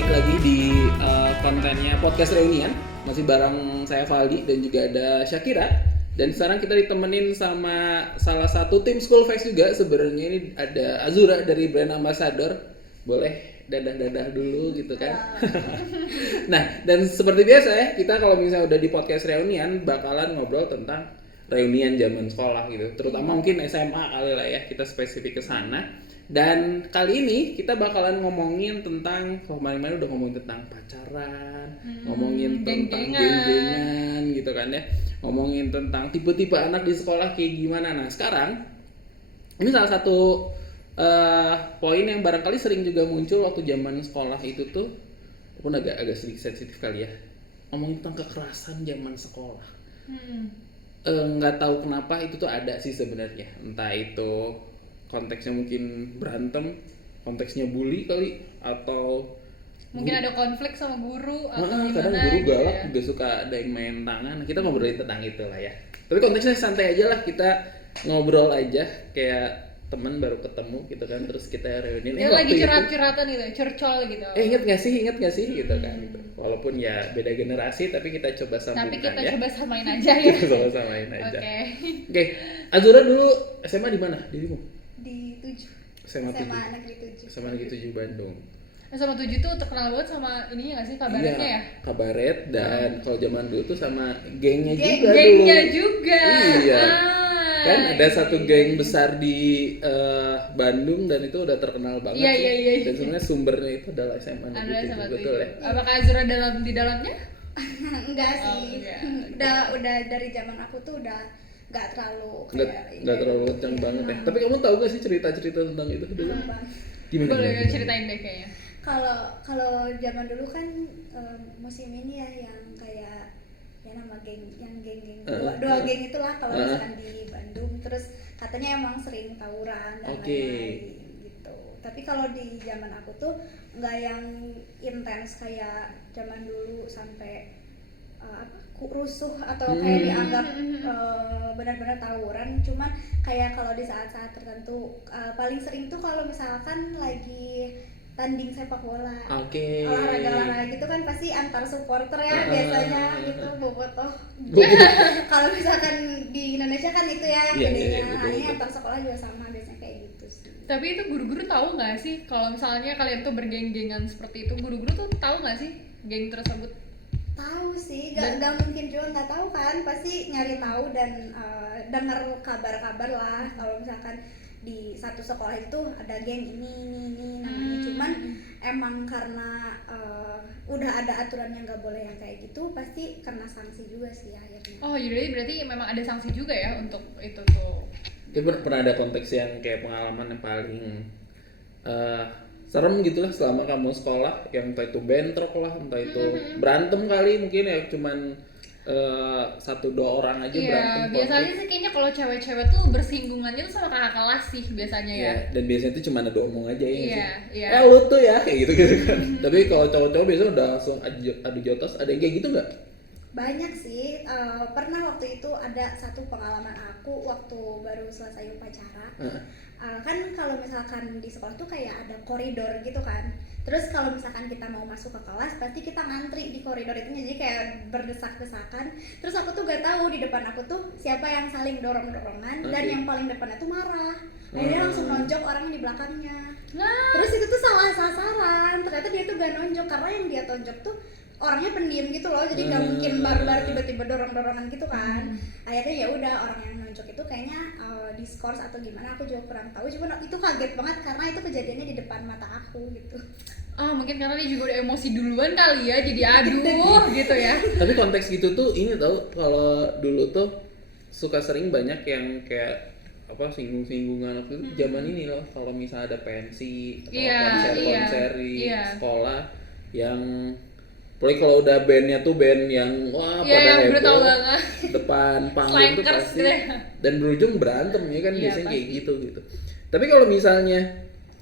balik lagi di kontennya podcast reunian. Masih bareng saya Valdi dan juga ada Syakira. Dan sekarang kita ditemenin sama salah satu tim School Fest juga. Sebenarnya ini ada Azura dari brand ambassador. Boleh dadah-dadah dulu gitu kan. Nah, dan seperti biasa ya, kita kalau misalnya udah di podcast reunian bakalan ngobrol tentang reunian zaman sekolah gitu. Terutama mungkin SMA kali lah ya, kita spesifik ke sana. Dan kali ini kita bakalan ngomongin tentang, kemarin-kemarin udah ngomongin tentang pacaran, ngomongin tentang geng-gengan gitu kan ya, ngomongin tentang tipe-tipe anak di sekolah kayak gimana. Nah sekarang ini salah satu poin yang barangkali sering juga muncul waktu zaman sekolah itu tuh, pun agak sedikit sensitif kali ya, ngomongin tentang kekerasan zaman sekolah. Nggak tahu kenapa itu tuh ada sih sebenarnya, entah itu konteksnya mungkin berantem, konteksnya bully kali, atau mungkin ada konflik sama guru atau gimana. Kadang guru gitu galak ya. juga suka ada yang main tangan. Kita ngobrolin tentang itu lah ya. Tapi konteksnya santai aja lah, kita ngobrol aja kayak teman baru ketemu gitu kan, terus kita reunian. Ya lagi curhat-curhatan gitu, curcol gitu. Inget gak sih gitu kan. Walaupun ya beda generasi, tapi kita coba sambungkan. Tapi kita ya. coba samain aja ya. Kita coba samain aja. Oke. Azura dulu SMA di mana? Dirimu? Di 7 SMA Negeri 7. SMA Negeri 7 Bandung. SMA 7 tuh terkenal banget sama ininya nggak sih, kabaretnya ya? Kabaret, dan kalau zaman dulu tuh sama gengnya juga Gengnya dulu. juga. Iya. Kan ada satu geng besar di Bandung dan itu udah terkenal banget sih. Iya. Dan sebenarnya sumbernya itu adalah SMA Negeri 7, betul ya? Apakah Azura di dalamnya? Enggak sih. Enggak. Udah dari zaman aku tuh udah nggak terlalu Nggak terlalu kencang banget ya. Tapi kamu tahu gak sih cerita-cerita tentang itu dulu? Gimana? Boleh ceritain deh kayaknya. Kalau zaman dulu kan musim ini ya yang kayak ya nama geng, yang geng-geng dua geng itulah kalau misalkan di Bandung, terus katanya emang sering tawuran dan lain-lain gitu. Tapi kalau di zaman aku tuh nggak yang intens kayak zaman dulu sampai rusuh atau kayak dianggap benar-benar tawuran. Cuman kayak kalau di saat-saat tertentu paling sering tuh kalau misalkan lagi tanding sepak bola, olahraga gitu kan pasti antar supporter ya biasanya gitu, bobotoh. Kalau misalkan di Indonesia kan itu ya yang bedanya. Ini antar sekolah juga sama biasanya kayak gitu sih. Tapi itu guru-guru tahu nggak sih kalau misalnya kalian tuh bergeng-gengan seperti itu, guru-guru tuh tahu nggak sih geng tersebut? Tahu sih, gak mungkin juga nggak tahu kan, pasti nyari tahu dan dengar kabar-kabar lah kalau misalkan di satu sekolah itu ada geng ini namanya. Cuman emang karena udah ada aturan yang nggak boleh yang kayak gitu, pasti kena sanksi juga sih akhirnya. Oh jadi berarti memang ada sanksi juga ya untuk itu tuh. Tapi pernah ada konteks yang kayak pengalaman yang paling serem gitu lah selama kamu sekolah, yang entah itu bentrok lah, entah itu berantem kali mungkin ya, cuman 1-2 orang aja berantem. Iya, biasanya sih kayaknya kalau cewek-cewek tuh bersinggungannya tuh sama kakak kelas sih biasanya ya. Dan biasanya itu cuma ada omong aja ya. Iya. Lu tuh ya kayak gitu kan. Tapi kalau cowok-cowok biasanya udah langsung adu jotos. Ada yang kayak gitu nggak? Banyak sih. Pernah waktu itu ada satu pengalaman aku waktu baru selesai upacara. Kan kalau misalkan di sekolah tuh kayak ada koridor gitu kan. Terus kalau misalkan kita mau masuk ke kelas pasti kita ngantri di koridor itu, jadi kayak berdesak-desakan. Terus aku tuh gak tahu di depan aku tuh siapa yang saling dorong-dorongan, dan yang paling depannya tuh marah. Akhirnya langsung nonjok orang di belakangnya. Terus itu tuh salah sasaran. Ternyata dia tuh gak nonjok karena yang dia tonjok tuh orangnya pendiam gitu loh, jadi nggak mungkin barbar tiba-tiba dorong-dorongan gitu kan. Akhirnya ya udah orang yang nonjok itu kayaknya diskors atau gimana, aku juga kurang tahu. Cuma itu kaget banget karena itu kejadiannya di depan mata aku gitu. Mungkin karena dia juga udah emosi duluan kali ya, jadi aduh gitu ya. Tapi konteks gitu tuh ini tahu, kalau dulu tuh suka sering banyak yang kayak singgung-singgungan waktu zaman ini loh, kalau misalnya ada pensi atau konser di sekolah yang apalagi kalau udah bandnya tuh band yang pada heboh depan panggung tuh pasti dan berujung berantem ya kan, biasanya kayak gitu. Tapi kalau misalnya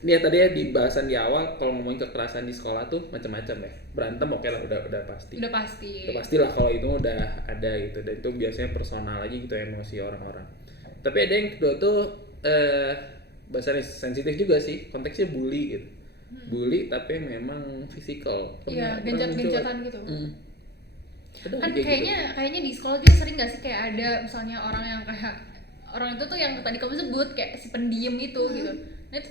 ya tadi ya di bahasan di awal, kalau ngomongin kekerasan di sekolah tuh macam-macam ya. Berantem oke lah, udah pasti. Udah pasti lah kalau itu udah ada gitu, dan itu biasanya personal aja gitu, emosi orang-orang. Tapi ada yang kedua tuh bahasanya sensitif juga sih, konteksnya bully gitu. bully tapi yang memang fisikal. Iya, Pernah muncul gencat-gencatan gitu. Ada Kan kayak gitu? kayaknya di sekolah juga sering gak sih kayak ada misalnya orang yang kayak orang itu tuh yang tadi kamu sebut kayak si pendiam itu gitu. Nah itu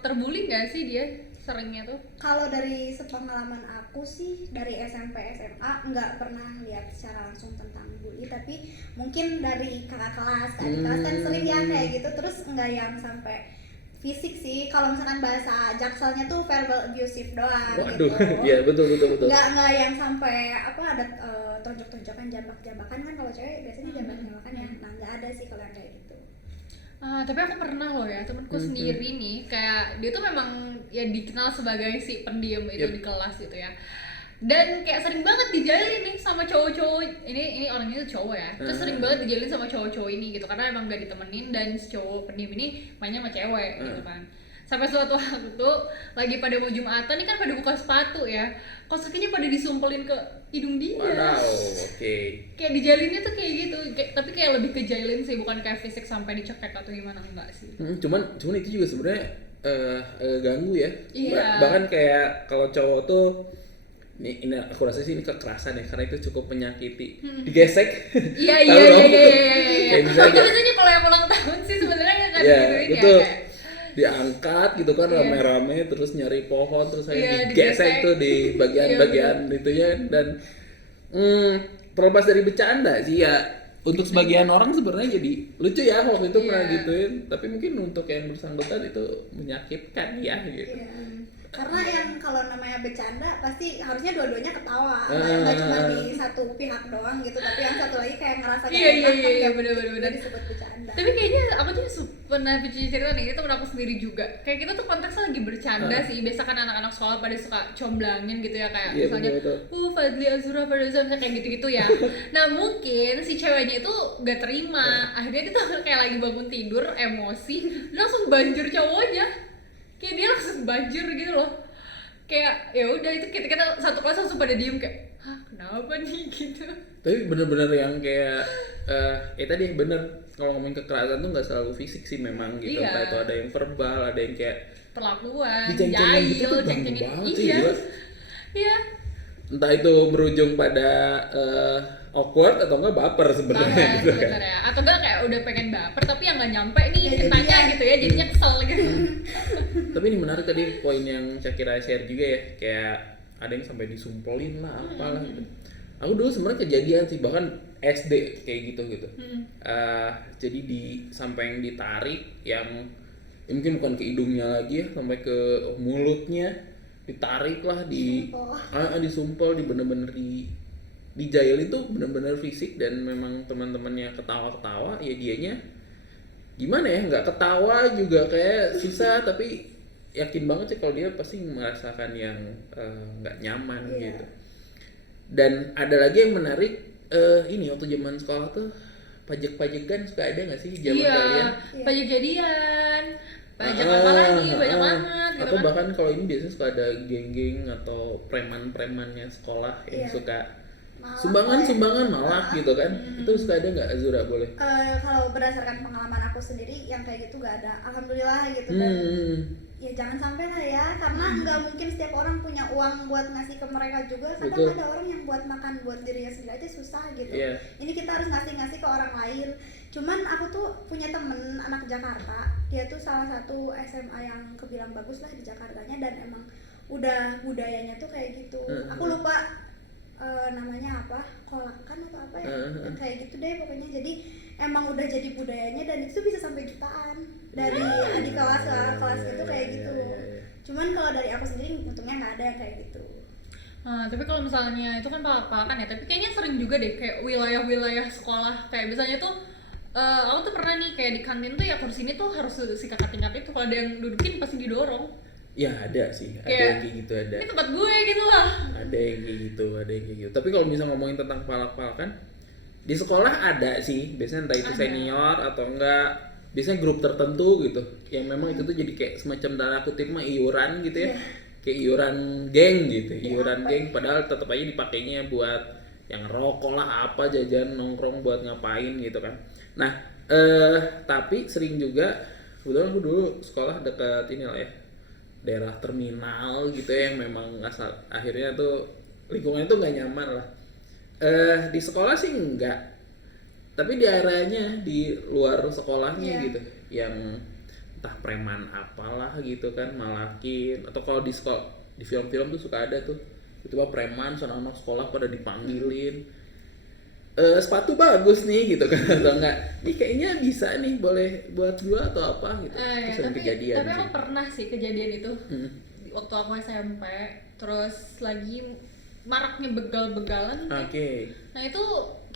terbully gak sih dia seringnya tuh? Kalau dari sepengalaman aku sih dari SMP SMA nggak pernah lihat secara langsung tentang bully, tapi mungkin dari kakak kelas, adik kelas kan sering ya kayak gitu, terus nggak yang sampai fisik sih. Kalau misalkan bahasa jakselnya tuh verbal abusive doang. Waduh, gitu. iya betul. Nggak yang sampai apa ada tonjok-tonjokan, jambak-jambakan kan kalau cewek biasanya jambak-jambakan ya. Nah nggak ada sih kalau yang kayak gitu. Tapi aku pernah loh ya, temenku sendiri nih, kayak dia tuh memang ya dikenal sebagai si pendiam itu di kelas gitu ya. Dan kayak sering banget dijalin nih sama cowok-cowok, ini orangnya tuh cowok ya, terus sering banget dijalin sama cowok-cowok ini gitu, karena emang gak ditemenin dan si cowok pendiam ini mainnya sama cewek gitu kan. Sampai suatu waktu lagi pada mau Jumatan nih kan pada buka sepatu ya, kos kakinya pada disumpelin ke hidung dia. Wow, oke. Kayak dijalinnya tuh kayak gitu, tapi kayak lebih ke jailin sih, bukan kayak fisik sampai dicekek atau gimana, enggak sih. Cuman itu juga sebenarnya ganggu ya. Iya. Bahkan kayak kalau cowok tuh ini aku rasa sih ini kekerasan ya, karena itu cukup menyakiti. Digesek. Iya. Tahu dong? Kayak Kayak itu biasanya kalau yang ulang tahun sih sebenarnya nggak Iya, digituin ya betul. kayak. Diangkat gitu kan rame-rame, terus nyari pohon, terus saya Iya, digesek digesek. tuh di bagian-bagian itunya. Dan terlepas dari bercanda sih ya, untuk sebagian orang sebenarnya jadi lucu ya waktu itu pernah Iya. gituin, tapi mungkin untuk yang bersangkutan itu menyakitkan ya gitu. Iya. Karena yang kalau namanya bercanda pasti harusnya dua-duanya ketawa, nggak cuma di satu pihak doang gitu, tapi yang satu lagi kayak ngerasa Iya, bener. disebut bercanda. Tapi kayaknya aku juga pernah cerita nih, itu temen aku sendiri juga. Kayak kita tuh konteksnya lagi bercanda sih. Biasa kan anak-anak sekolah pada suka comblangin gitu ya, kayak Iya, misalnya betul. Fadli Azura Fadza kayak gitu-gitu ya. Nah mungkin si ceweknya itu gak terima, akhirnya dia tuh kayak lagi bangun tidur emosi, dia langsung banjir cowoknya. Kayak dia langsung banjir gitu loh. Kayak ya udah itu kita satu kelas langsung pada diem kayak, hah kenapa nih gitu. Tapi bener-bener yang kayak tadi bener, kalau ngomongin kekerasan tuh nggak selalu fisik sih memang gitu. Iya. Entah itu ada yang verbal, ada yang kayak Perlakuan, diceng-cengin gitu tuh ganggu ceng-cengin. banget sih, Iya. gila. Iya. Entah itu berujung pada awkward atau enggak baper sebenarnya Banget gitu kan. sebenarnya. Atau enggak kayak udah pengen baper tapi yang nggak nyampe nih Ya, ceritanya jadinya. gitu ya, jadinya kesel gitu. Tapi ini menarik tadi poin yang Shakira share juga ya, kayak ada yang sampai disumpelin lah apalah gitu. Aku dulu sebenarnya kejadian sih, bahkan SD kayak gitu. Jadi sampai yang ditarik yang ya mungkin bukan ke hidungnya lagi ya, sampai ke mulutnya ditarik lah, disumpel, bener-bener dijailin tuh bener-bener fisik. Dan memang teman-temannya ketawa-ketawa, ya dianya gimana ya, nggak ketawa juga kayak susah, tapi yakin banget sih kalau dia pasti merasakan yang nggak nyaman gitu. Dan ada lagi yang menarik, ini waktu zaman sekolah tuh pajak-pajakan suka ada nggak sih zaman kalian? Pajak jadian, pajak apa lagi, banyak banget gitu atau kan. bahkan kalau ini biasanya suka ada geng-geng atau preman-premannya sekolah yang suka sumbangan malah gitu kan. Itu suka ada nggak, Azura, boleh? Kalau berdasarkan pengalaman aku sendiri yang kayak gitu gak ada, alhamdulillah gitu kan. Ya jangan sampai lah ya, karena nggak mungkin setiap orang punya uang buat ngasih ke mereka juga. Kadang Betul. ada orang yang buat makan buat dirinya sendiri aja susah gitu. Iya. Ini kita harus ngasih ke orang lain. Cuman aku tuh punya temen anak Jakarta, dia tuh salah satu SMA yang kebilang bagus lah di Jakartanya, dan emang udah budayanya tuh kayak gitu. Aku lupa namanya apa, kolakan atau apa ya, yang kayak gitu deh pokoknya. Jadi emang udah jadi budayanya, dan itu bisa sampai jutaan dari adik kelas ke kelas gitu kayak gitu. Cuman kalau dari aku sendiri untungnya nggak ada yang kayak gitu. Tapi kalau misalnya itu kan palak-palakan ya, tapi kayaknya sering juga deh kayak wilayah-wilayah sekolah. Kayak misalnya tuh aku tuh pernah nih kayak di kantin tuh ya kursi ini tuh harus si kakak tingkat itu, kalau ada yang dudukin pasti didorong. Ya ada sih, ada Kayak, yang kayak gitu, ada. Ini tempat gue gitu lah. Ada yang kayak gitu. Tapi kalau misalnya ngomongin tentang palak-palakan, di sekolah ada sih, biasanya entah itu senior atau enggak, biasanya grup tertentu gitu, yang memang itu tuh jadi kayak semacam tanda kutip mah iuran gitu ya, kayak iuran geng gitu, iuran geng, padahal tetap aja dipakainya buat yang rokok lah, apa jajan nongkrong buat ngapain gitu kan. Nah, tapi sering juga, kebetulan aku dulu sekolah dekat ini lah ya, daerah terminal gitu yang memang asal akhirnya tuh lingkungannya tuh nggak nyaman lah. Di sekolah sih enggak, tapi di areanya di luar sekolahnya gitu yang entah preman apalah gitu kan malakin, atau kalau di sekolah di film-film tuh suka ada tuh itu preman anak sekolah pada dipanggilin sepatu bagus nih gitu kan atau enggak ini kayaknya bisa nih boleh buat gua atau apa gitu. Tapi aku pernah sih kejadian itu waktu aku SMP, terus lagi maraknya begal-begalan. Nah itu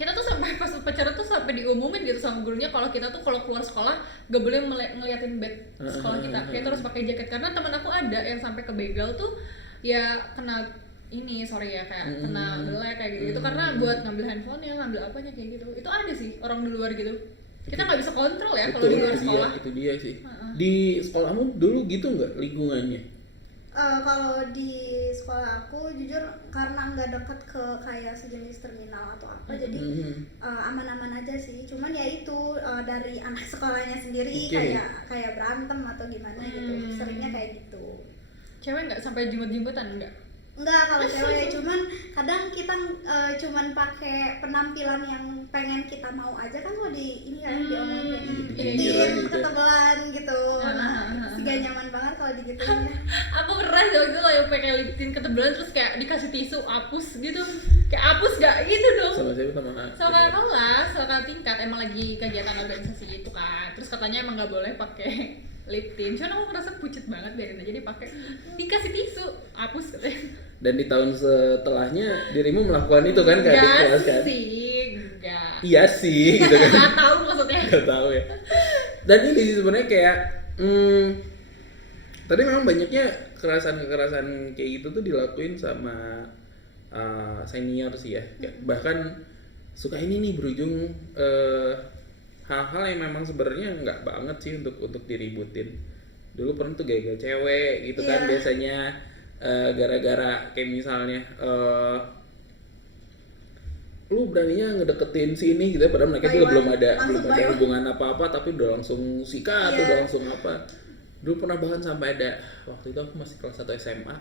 kita tuh sampai pas upacara tuh sampai diumumin gitu sama gurunya kalau kita tuh kalau keluar sekolah gak boleh ngeliatin bed sekolah kita, kayak terus pakai jaket, karena teman aku ada yang sampai ke begal tuh ya kena kena belek kayak gitu karena buat ngambil handphonenya, ngambil apanya kayak gitu. Itu ada sih orang di luar gitu. Kita nggak bisa kontrol ya kalau di luar sekolah. Itu dia sih. Di sekolahmu dulu gitu nggak lingkungannya? Kalau di sekolah aku jujur karena nggak dekat ke kayak sejenis terminal atau apa, jadi aman-aman aja sih. Cuman ya itu dari anak sekolahnya sendiri kayak berantem atau gimana gitu. Seringnya kayak gitu. Cewek nggak sampai jemput-jemputan nggak? Enggak, kalau cewek cuman kadang kita cuman pakai penampilan yang pengen kita mau aja kan, mau di ini kan diomongin kayak ketebelan gitu. Nah, gak nyaman banget kalau digituin. Aku pernah waktu itu yang pakai lip tint ketebelan terus kayak dikasih tisu hapus gitu. Kayak hapus gak gitu dong. Sama siapa sama kelas, sama tingkat, emang lagi kegiatan organisasi itu kan. Terus katanya emang gak boleh pakai lip tint, cuman aku ngerasa pucet banget, biarin aja dipakai. Dikasih tisu hapus katanya. Dan di tahun setelahnya dirimu melakukan itu kan ke adik kelas kan? Enggak. Iya sih, gitu kan? Nggak tahu maksudnya. Nggak tahu ya. Dan ini sih sebenarnya kayak, tadi memang banyaknya kekerasan kayak gitu tuh dilakuin sama senior sih ya. Bahkan suka ini nih berujung hal-hal yang memang sebenarnya nggak banget sih untuk diributin. Dulu pernah tuh gaya-gaya cewek gitu kan biasanya. Gara-gara kayak misalnya lu beraninya ngedeketin sini gitu ya, padahal mereka juga belum ada hubungan apa-apa tapi udah langsung sikat, udah langsung apa. Dulu pernah bahkan sampai ada waktu itu aku masih kelas 1 SMA,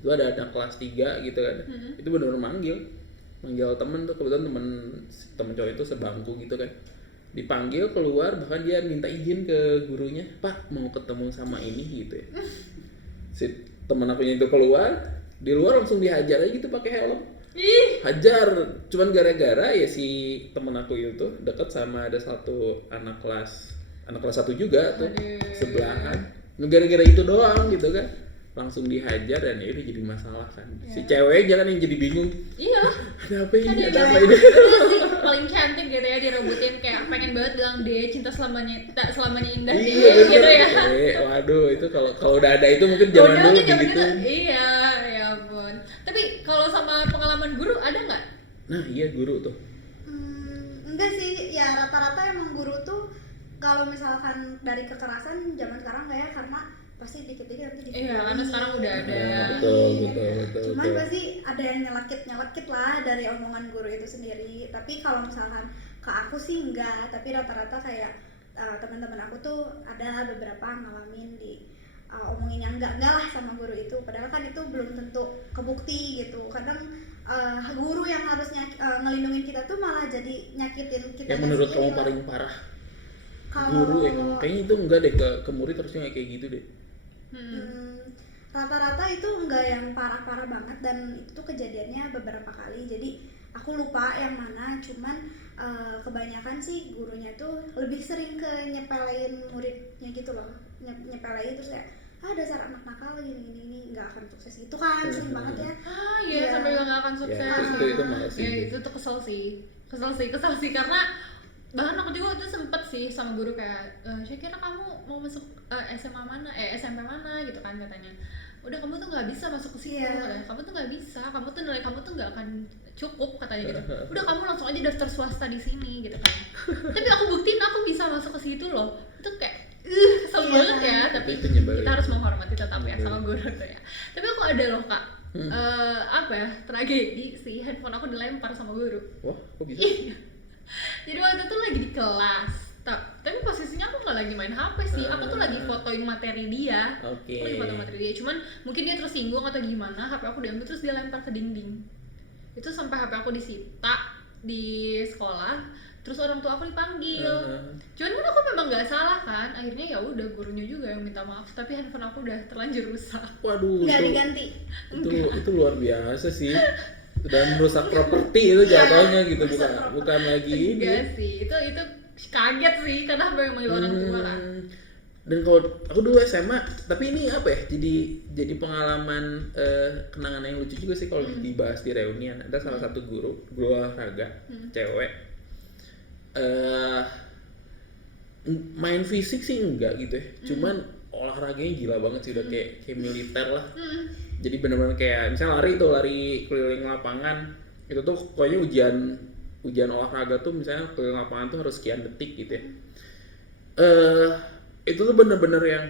itu ada anak kelas 3 gitu kan. Itu benar-benar manggil temen tuh, kebetulan temen cowok itu sebangku gitu kan, dipanggil keluar, bahkan dia minta izin ke gurunya, "Pak, mau ketemu sama ini," gitu ya. Temen aku itu keluar, di luar langsung dihajar aja gitu pakai helm. Hajar, cuman gara-gara ya si temen aku itu deket sama ada satu anak kelas 1 juga tuh sebelahan. Gara-gara itu doang gitu kan, langsung dihajar dan ya itu jadi masalah kan. Si cewek jangan yang jadi bingung. Iya. Ada apa ini? Ada apa ini? Paling cantik gitu ya, direbutin kayak pengen banget bilang deh cinta selamanya indah deh gitu ya. Waduh, itu kalau udah ada itu mungkin zaman dulu gitu. Iya, ya ampun. Tapi kalau sama pengalaman guru ada nggak? Nah iya, guru tuh. Enggak sih, ya rata-rata emang guru tuh kalau misalkan dari kekerasan zaman sekarang nggak ya, karena pasti dikit-dikit nanti Iya, karena sekarang udah ada. Betul. Cuman pasti ada yang nyelekit lah dari omongan guru itu sendiri. Tapi kalau misalkan ke aku sih enggak, tapi rata-rata kayak teman-teman aku tuh ada beberapa ngalamin di omongin yang enggak lah sama guru itu. Padahal kan itu belum tentu kebukti gitu. Kadang guru yang harusnya ngelindungin kita tuh malah jadi nyakitin kita. Yang menurut kamu paling parah? Guru yang kayaknya itu enggak deh, ke murid harusnya kayak gitu deh. Rata-rata itu enggak yang parah-parah banget, dan itu tuh kejadiannya beberapa kali, jadi aku lupa yang mana. Cuman kebanyakan sih gurunya tuh lebih sering ke nyepelein muridnya gitu loh, nyepelein terus kayak dasar anak nakal gini nggak akan sukses gitu kan, sering banget ya. Iya, sampai bilang nggak akan sukses. Itu malas sih. Ya itu tuh kesel sih karena bahkan aku juga itu sempet sih sama guru kayak, saya kira kamu mau masuk SMP mana gitu kan, katanya. Udah, kamu tuh nggak bisa masuk ke situ, kamu tuh nggak bisa, kamu tuh nilai kamu tuh nggak akan cukup, katanya gitu. Udah, kamu langsung aja daftar swasta di sini gitu kan. Tapi aku buktiin aku bisa masuk ke situ loh. Itu kayak kesel banget ya, tapi kita harus menghormati tetap ya sama guru tuh ya. Tapi aku ada loh kak, tragedi sih, handphone aku dilempar sama guru. Wah, kok bisa? Jadi waktu itu lagi di kelas, Tapi posisinya aku nggak lagi main HP sih, aku tuh lagi fotoin materi dia. Oke. Aku lagi foto materi dia, cuman mungkin dia tersinggung atau gimana, HP aku diambil terus dia lempar ke dinding. Itu sampai HP aku disita di sekolah, terus orang tua aku dipanggil. Cuman kan aku memang nggak salah kan, akhirnya ya udah gurunya juga yang minta maaf, tapi handphone aku udah terlanjur rusak. Waduh, Nggak diganti. itu luar biasa sih. Dan merusak properti itu jatuhnya gitu, bukan lagi ini. Enggak sih, itu kaget sih karena apa yang manggil orang tua kan. Dan kalau aku dulu SMA, tapi ini apa ya? Jadi pengalaman kenangan yang lucu juga sih kalau dibahas di reunian. Ada salah satu guru olahraga cewek. Main fisik sih enggak gitu ya. Cuman olahraganya gila banget sih, udah kayak militer lah. Jadi benar-benar kayak misalnya lari keliling lapangan, itu tuh pokoknya ujian olahraga tuh misalnya keliling lapangan tuh harus sekian detik gitu ya. Itu tuh bener-bener yang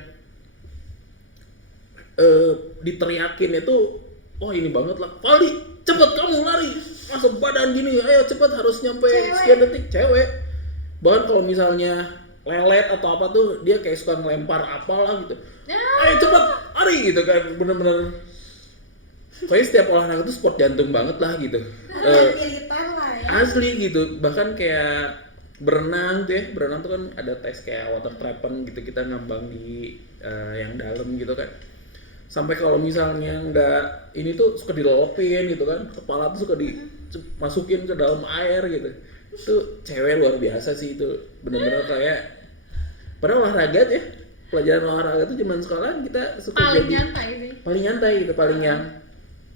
diteriakin itu, wah ini banget lah, Valdi cepet kamu lari, masuk badan gini, ayo cepet harus nyampe sekian detik. Cewek bahkan kalau misalnya lelet atau apa tuh dia kayak suka ngelempar apalah gitu, ayo cepet lari gitu kan, bener-bener pokoknya setiap olahraga tuh sport jantung banget lah gitu. Militer lah ya. Asli gitu, bahkan kayak berenang tuh kan ada tes kayak water treatment gitu, kita ngambang di yang dalam gitu kan. Sampai kalau misalnya nggak ini tuh suka dilelepin gitu kan, kepala tuh suka dimasukin ke dalam air gitu. Itu cewek luar biasa sih, itu bener-bener kayak padahal olahraga tuh ya, pelajaran olahraga tuh zaman sekolah kita suka Paling jadi nyantai sih. gitu, paling yang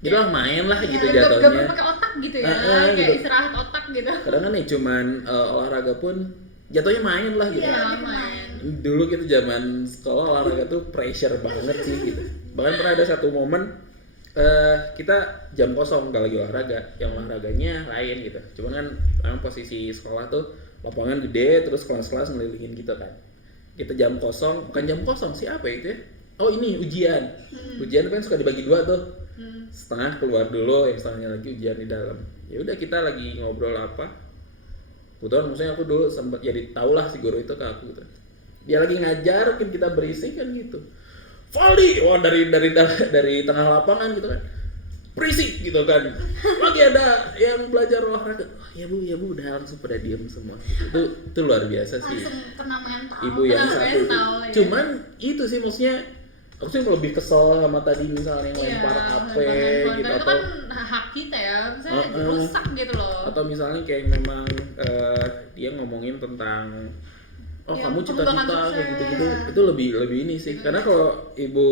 gitu lah, main lah gitu Gak jatuhnya. pakai otak gitu ya, kayak gitu. istirahat otak gitu. Kadang kan ya cuman olahraga pun jatuhnya main lah gitu. Iya, main. Dulu kita zaman sekolah olahraga tuh pressure banget sih gitu. Bahkan pernah ada satu momen kita jam kosong gak lagi olahraga, yang olahraganya lain gitu. Cuman kan memang posisi sekolah tuh lapangan gede, terus kelas-kelas ngelilingin gitu kan. Kita jam kosong, bukan jam kosong sih, apa itu ya? Oh ini ujian. Ujian kan suka dibagi dua tuh. Setengah keluar dulu, yang setengahnya lagi ujian di dalam. Ya udah kita lagi ngobrol apa. Kebetulan maksudnya aku dulu sempat jadi tau lah si guru itu ke aku gitu. Dia lagi ngajar, mungkin kita berisik kan gitu. Valdi, wah dari tengah lapangan gitu kan. Berisik gitu kan. Lagi ada yang belajar olahraga. Oh, ya bu, udah langsung pada diem semua. Itu luar biasa sih. Langsung kena mental. Ibu yang Kena satu itu. mental, ya. Cuman itu sih maksudnya aku sih lebih kesel sama tadi misalnya yang lempar HP gitu, itu atau kan hak kita ya, misalnya rusak gitu loh. atau misalnya kayak memang dia ngomongin tentang Ya, kamu cita-cita pengembangan kayak sukses. gitu-gitu, itu lebih ini sih, karena kalau ibu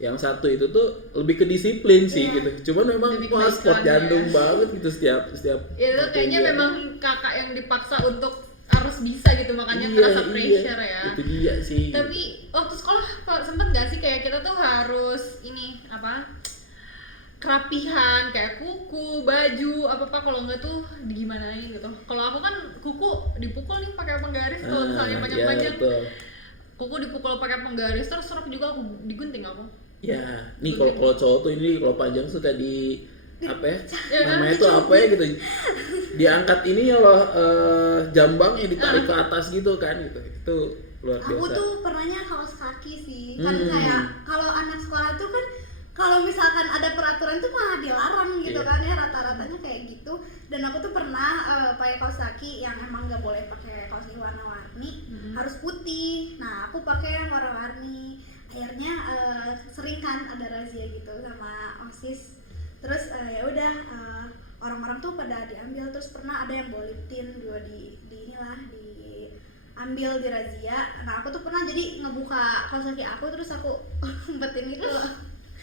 yang satu itu tuh lebih ke disiplin sih gitu. Cuman memang Demi wah sport kebaikan, jantung ya. banget gitu setiap Itu kayaknya ujian. memang kakak yang dipaksa untuk harus bisa gitu, makanya terasa pressure ya. Itu dia sih. Tapi waktu sekolah sempet gak sih kayak kita tuh harus ini apa, kerapihan kayak kuku, baju, apa kalau enggak tuh digimanain gitu. Kalau aku kan kuku dipukul nih pakai penggaris kalau misalnya panjang-panjang. betul. Kuku dipukul pakai penggaris, terus rok juga aku digunting aku. Ya, nih kalau cowok tuh ini kalau panjang suka di apa ya? Ya kan? Namanya tuh apa ya gitu. Diangkat ini ya loh jambangnya ditarik ke atas gitu kan gitu. Itu luar biasa. Aku tuh pernahnya kaos kaki sih. Kan kayak kalau anak sekolah tuh kan kalau misalkan ada peraturan tuh malah dilarang gitu kan ya, rata-ratanya kayak gitu. Dan aku tuh pernah pakai kaos kaki yang emang nggak boleh pakai kaos kaki warna-warni, harus putih. Nah aku pakai yang warna-warni. Akhirnya sering kan ada razia gitu sama OSIS. Terus ya udah orang-orang tuh pada diambil. Terus pernah ada yang bawa lip tint juga diambil di razia. Nah aku tuh pernah jadi ngebuka kaos kaki aku, terus aku umpetin gitu loh.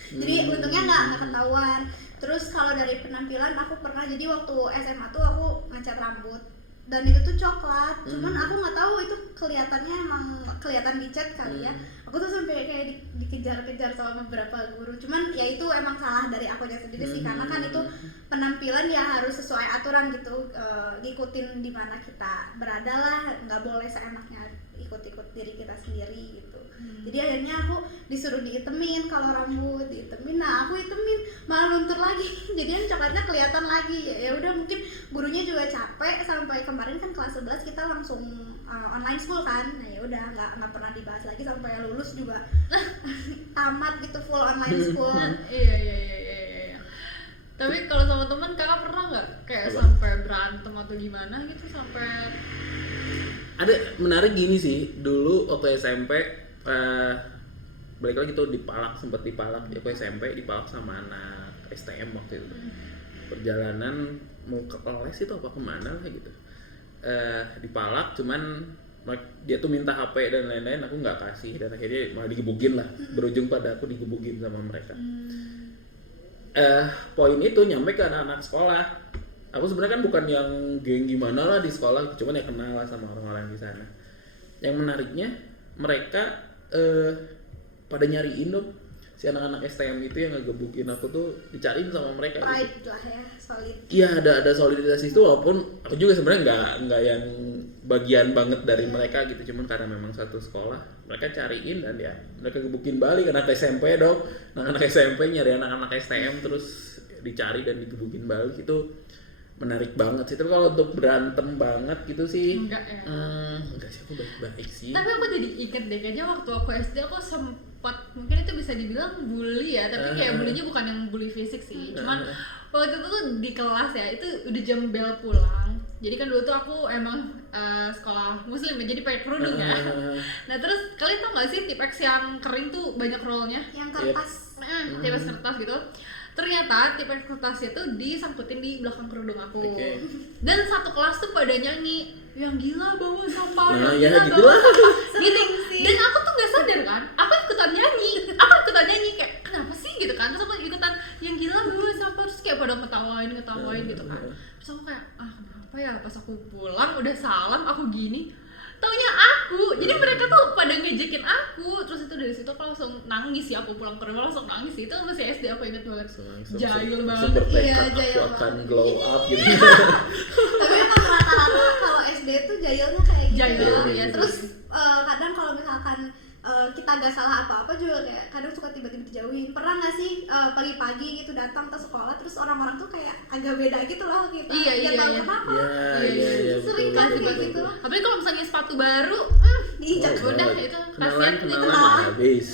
Jadi untungnya nggak ketahuan. Terus kalau dari penampilan aku pernah, jadi waktu SMA tuh aku ngecat rambut dan itu tuh coklat. Cuman aku nggak tahu itu kelihatannya emang kelihatan dicat kali ya. Aku tuh sampai kayak dikejar-kejar sama beberapa guru. Cuman ya itu emang salah dari akunya sendiri sih, karena kan itu penampilan ya harus sesuai aturan gitu, ngikutin di mana kita berada lah, nggak boleh seenaknya ikut-ikut diri kita sendiri gitu. Jadi akhirnya aku disuruh diitemin, kalau rambut diitemin, nah aku itemin malah luntur lagi. Jadinya coklatnya kelihatan lagi. Ya udah mungkin gurunya juga capek, sampai kemarin kan kelas 11 kita langsung online school kan, nah ya udah nggak pernah dibahas lagi sampai lulus juga tamat gitu full online school. Iya. Tapi kalau sama teman kakak pernah nggak kayak sampai berantem atau gimana gitu sampai? Ada menarik gini sih, dulu waktu SMP balik lagi tuh sempat dipalak di SMP, dipalak sama anak STM waktu itu. Perjalanan mau ke kelas itu apa kemana lah gitu. Dipalak, cuman dia tuh minta HP dan lain-lain, aku nggak kasih dan akhirnya malah digebukin lah, berujung pada aku digebukin sama mereka. Poin itu nyampe ke anak-anak sekolah. Aku sebenarnya kan bukan yang geng gimana lah di sekolah, cuman ya kenal lah sama orang-orang di sana. Yang menariknya mereka pada nyariin dong si anak-anak STM itu yang ngegebukin aku tuh, dicariin sama mereka. Pride gitu. lah ya, solid. Iya, ada soliditas itu, walaupun aku juga sebenarnya nggak yang bagian banget dari mereka gitu, cuman karena memang satu sekolah mereka cariin dan ya mereka gebukin balik anak SMP dong, anak SMP nyari anak-anak STM terus dicari dan digebukin balik, itu menarik banget sih. Tapi kalau untuk berantem banget gitu sih Enggak ya. Enggak sih, aku baik-baik sih. Tapi aku jadi inget deh, kayaknya waktu aku SD aku sempat, mungkin itu bisa dibilang bully ya, tapi kayak bullynya bukan yang bully fisik sih, cuman waktu itu tuh di kelas ya, itu udah jam bel pulang. Jadi kan dulu tuh aku emang sekolah muslim ya, jadi pakai kerudung ya. Nah terus kalian tau gak sih Tipex yang kering tuh banyak rollnya? Yang kertas. Tipex kertas gitu. Ternyata Tipex kertasnya tuh disangkutin di belakang kerudung aku. Dan satu kelas tuh pada nyanyi, yang gila bawa sampah, Nah, yang ya gila gitu bawa lah. sampah. Gitu. Dan aku tuh gak sadar kan, aku ikutan nyanyi kayak kenapa sih gitu kan. Terus aku ikutan yang gila bawa sampah, terus kayak pada ngetawain gitu kan. Terus aku kayak kenapa ya, pas aku pulang udah salam aku gini, taunya aku, jadi mereka tuh pada ngejekin aku. Terus itu dari situ aku langsung nangis ya, aku pulang ke rumah langsung nangis. Itu masih SD, aku inget banget. Jahil Langsung banget. bertekad, Iya, jahil aku akan glow up gitu. Tapi emang rata-rata kalau SD tuh jahilnya kayak gitu. Jahil, ya. Terus kadang kalau misalkan kita gak salah apa-apa juga kayak kadang suka tiba-tiba dijauhin. Pernah gak sih pagi-pagi gitu datang ke sekolah terus orang-orang tuh kayak agak beda gitu loh kita. Iya, Gak tahu iya. kenapa. Iya, Sering betul, kan betul, kayak betul, gitu. betul. Apalagi kalau misalnya sepatu baru, Diinjak. udah itu kasihan itu. kenalan habis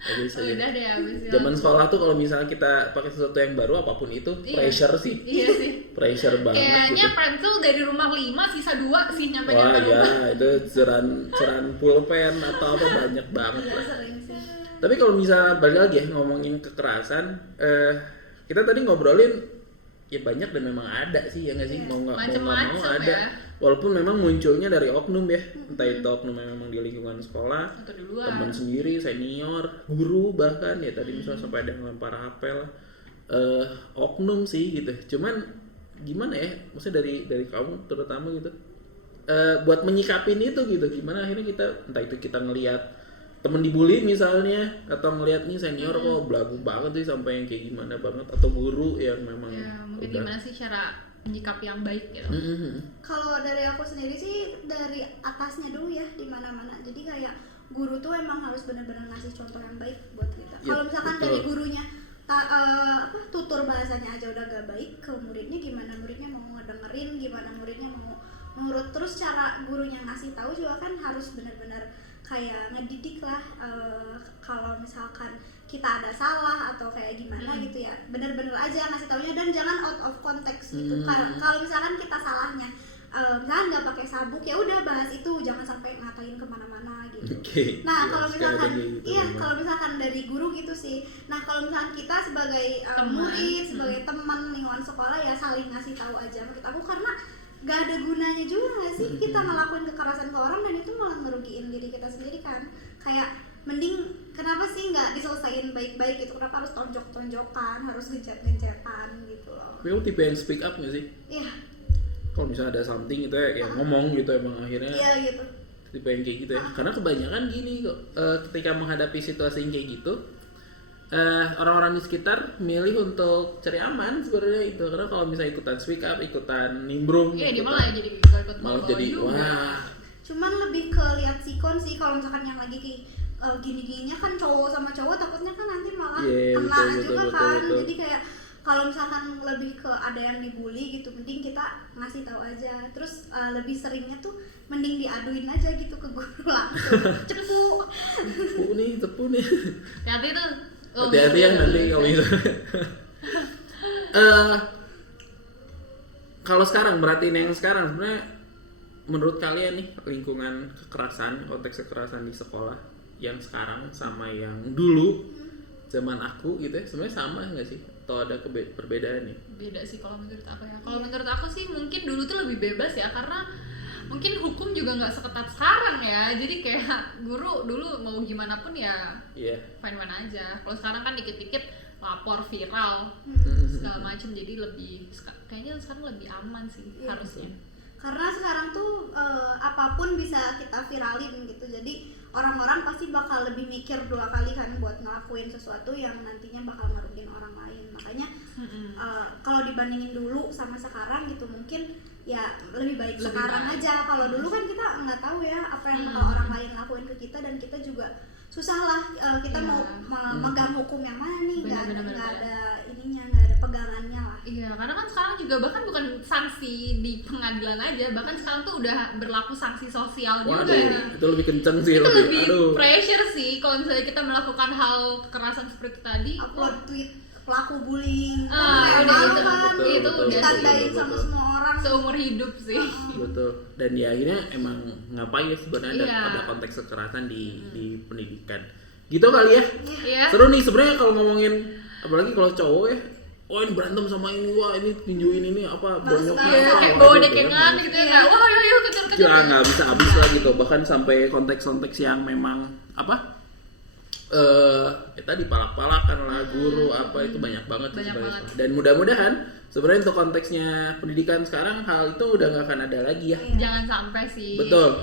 aja. Udah deh habis. Zaman sekolah tuh kalau misalnya kita pakai sesuatu yang baru apapun itu pressure sih. Iya sih. Pressure banget Kayaknya gitu. pensil dari rumah 5 sisa 2 sih nyampe Wah ya, rumah. itu ceran pulpen atau apa banyak banget Iya lah. sering sih. Tapi kalau misalnya balik lagi ya ngomongin kekerasan, kita tadi ngobrolin ya banyak dan memang ada sih ya nggak sih, mau nggak mau Macem-macem ada. ya. Walaupun memang munculnya dari oknum ya, entah itu oknum yang memang di lingkungan sekolah, Atau di luar. teman sendiri, senior, guru bahkan ya tadi misalnya sampai ada yang lempar HP lah, oknum sih gitu. Cuman gimana ya, maksudnya dari kamu terutama gitu, buat menyikapin itu gitu, gimana akhirnya kita entah itu kita ngelihat temen dibully misalnya atau ngelihat nih senior kok belagu banget sih sampai yang kayak gimana banget, atau guru yang memang Ya, mungkin udah gimana sih cara menyikapi yang baik gitu. Kalau dari aku sendiri sih dari atasnya dulu ya di mana-mana. Jadi kayak guru tuh emang harus benar-benar ngasih contoh yang baik buat kita. Yep, Kalau misalkan betul. dari gurunya tutur bahasanya aja udah gak baik, ke muridnya gimana muridnya mau ngedengerin, gimana muridnya mau nurut. Terus cara gurunya ngasih tahu juga kan harus benar-benar kayak ngedidik lah. Kalau misalkan kita ada salah atau kayak gimana gitu ya, bener-bener aja ngasih taunya dan jangan out of context gitu. Kalau misalkan kita salahnya misalkan nggak pakai sabuk, ya udah bahas itu, jangan sampai ngatain kemana-mana gitu. Nah kalau misalkan kalau misalkan dari guru gitu sih. Nah kalau misalkan kita sebagai murid, sebagai teman lingkungan sekolah ya saling ngasih tahu aja menurut aku, karena gak ada gunanya juga gak sih kita ngelakuin kekerasan ke orang dan itu malah ngerugiin diri kita sendiri kan. Kayak mending kenapa sih nggak diselesain baik-baik gitu, kenapa harus tonjok-tonjokan, harus gencet-gencetan gitu loh. Tapi kamu tipe yang speak up gak sih? Iya. Kalau misalnya ada something gitu ya ngomong gitu emang akhirnya. Iya gitu. Tipe yang kayak gitu ya. Karena kebanyakan gini kok, ketika menghadapi situasi yang kayak gitu, orang-orang di sekitar milih untuk cari aman sebenarnya itu. Karena kalau misalnya ikutan speak up, ikutan nimbrung, Iya, dia ikutan- malah jadi ikut malah jadi juga. wah. Cuman lebih ke lihat sikon sih, kalau misalkan yang lagi kayak gini-gininya kan cowok sama cowok takutnya kan nanti malah Iya, kena betul, juga betul, kan. betul. Jadi kayak kalau misalkan lebih ke ada yang dibully gitu, mending kita ngasih tahu aja. Terus lebih seringnya tuh mending diaduin aja gitu ke guru langsung. Tepu nih. Hati tuh. Hati-hati ya nanti kalau misalnya. Kalau sekarang berarti yang sekarang sebenarnya menurut kalian nih lingkungan kekerasan, konteks kekerasan di sekolah yang sekarang sama yang dulu zaman aku gitu ya, sebenarnya sama nggak sih? Atau ada perbedaan nih? Beda sih kalau menurut aku ya. Kalau menurut aku sih mungkin dulu tuh lebih bebas ya, karena mungkin hukum juga nggak seketat sekarang ya. Jadi kayak guru dulu mau gimana pun ya fine-fine aja. Kalau sekarang kan dikit-dikit lapor viral segala macam, jadi lebih kayaknya sekarang lebih aman sih harusnya. Karena sekarang tuh apapun bisa kita viralin gitu, jadi orang-orang pasti bakal lebih mikir 2 kali kan buat ngelakuin sesuatu yang nantinya bakal ngerugiin orang lain. Makanya kalau dibandingin dulu sama sekarang gitu, mungkin ya lebih baik sekarang aja. Kalau dulu kan kita nggak tahu ya apa yang bakal orang lain lakuin ke kita, dan kita juga susah lah kita mau megang hukum yang mana nih, nggak ada ininya, nggak ada pegangannya lah. Iya, karena kan sekarang juga bahkan bukan sanksi di pengadilan aja, bahkan sekarang tuh udah berlaku sanksi sosial juga. Itu lebih kenceng sih. Itu lebih pressure sih kalau misalnya kita melakukan hal kekerasan seperti tadi. Upload tweet pelaku bullying, udah gitu kan, itu udah ditandain sama semua orang seumur hidup sih. Betul. Dan ya akhirnya emang ngapain ya sebenarnya ada konteks kekerasan di pendidikan. Gitu kali ya. Iya. Seru nih sebenarnya kalau ngomongin, apalagi kalau cowok ya. Wah ini berantem sama ini, wah ini tinjuin ini apa bonyok kayak bawa dekengan gitu ya, kayak wah ayo kejar-kejar. Ya nggak bisa habis lah gitu, bahkan sampai konteks-konteks yang memang apa tadi palak-palakan lah guru apa itu banyak banget sih sebenarnya. Dan mudah-mudahan sebenarnya untuk konteksnya pendidikan sekarang hal itu udah nggak akan ada lagi ya. Jangan sampai sih. Betul.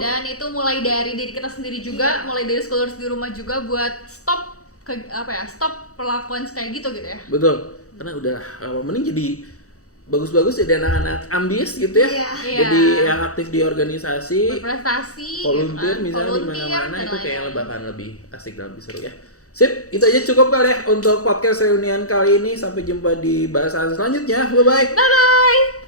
Dan itu mulai dari diri kita sendiri juga, mulai dari scholars di rumah juga buat stop stop perlakuan kayak gitu ya. Betul. Karena udah mending jadi bagus-bagus jadi anak-anak ambis gitu ya. Jadi yang aktif di organisasi, berprestasi, volunteer misalnya di mana-mana, itu kayaknya bahkan lebih asik dan lebih seru ya. Sip, itu aja cukup kali ya untuk podcast reunian kali ini. Sampai jumpa di bahasan selanjutnya. Bye bye.